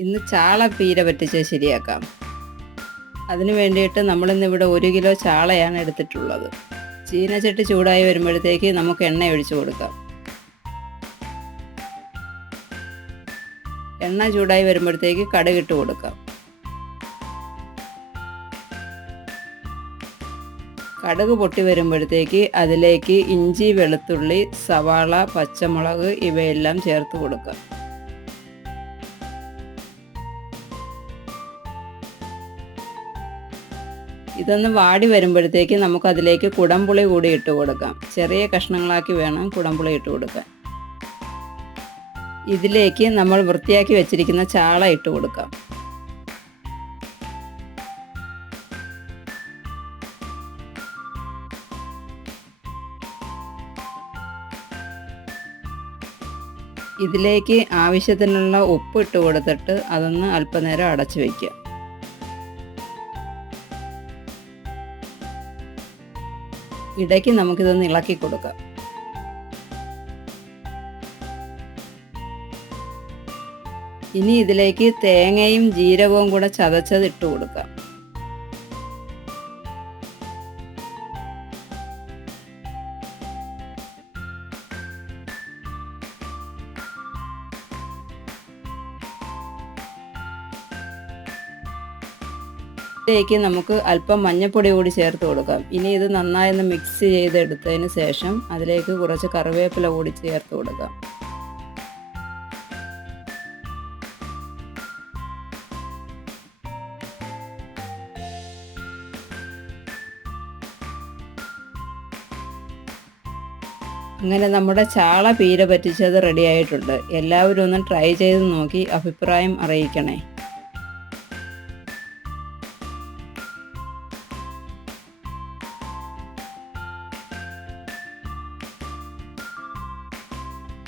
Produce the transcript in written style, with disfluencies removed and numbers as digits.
ഇന്ന് ചാള പീര പറ്റിച്ച് ശരിയാക്കാം. അതിന് വേണ്ടിയിട്ട് നമ്മളിന്നിവിടെ 1 കിലോ ചാളയാണ് എടുത്തിട്ടുള്ളത്. ചീനച്ചട്ടി ചൂടായി വരുമ്പോഴത്തേക്ക് നമുക്ക് എണ്ണ ഒഴിച്ചു കൊടുക്കാം. എണ്ണ ചൂടായി വരുമ്പോഴത്തേക്ക് കടുകിട്ട് കൊടുക്കാം. കടുക് പൊട്ടി വരുമ്പോഴത്തേക്ക് അതിലേക്ക് ഇഞ്ചി, വെളുത്തുള്ളി, സവാള, പച്ചമുളക് ഇവയെല്ലാം ചേർത്ത് കൊടുക്കാം. ഇതൊന്ന് വാടി വരുമ്പോഴത്തേക്ക് നമുക്കതിലേക്ക് കുടംപുളി കൂടി ഇട്ട് കൊടുക്കാം. ചെറിയ കഷ്ണങ്ങളാക്കി വേണം കുടംപുളി ഇട്ട് കൊടുക്കാൻ. ഇതിലേക്ക് നമ്മൾ വൃത്തിയാക്കി വെച്ചിരിക്കുന്ന ചാള ഇട്ട് കൊടുക്കാം. ഇതിലേക്ക് ആവശ്യത്തിനുള്ള ഉപ്പ് ഇട്ട് കൊടുത്തിട്ട് അതൊന്ന് അല്പനേരം അടച്ചു വയ്ക്കുക. ഇടയ്ക്ക് നമുക്കിതൊന്ന് ഇളക്കി കൊടുക്കാം. ഇനി ഇതിലേക്ക് തേങ്ങയും ജീരകവും കൂടെ ചതച്ചത് ഇട്ട് കൊടുക്കാം. ഇതിലേക്ക് നമുക്ക് അല്പം മഞ്ഞൾപ്പൊടി കൂടി ചേർത്ത് കൊടുക്കാം. ഇനി ഇത് നന്നായി ഒന്ന് മിക്സ് ചെയ്തെടുത്തതിന് ശേഷം അതിലേക്ക് കുറച്ച് കറിവേപ്പില കൂടി ചേർത്ത് കൊടുക്കാം. അങ്ങനെ നമ്മുടെ ചാള പീര പറ്റിച്ചത് റെഡി ആയിട്ടുണ്ട്. എല്ലാവരും ഒന്ന് ട്രൈ ചെയ്ത് നോക്കി അഭിപ്രായം അറിയിക്കണേ.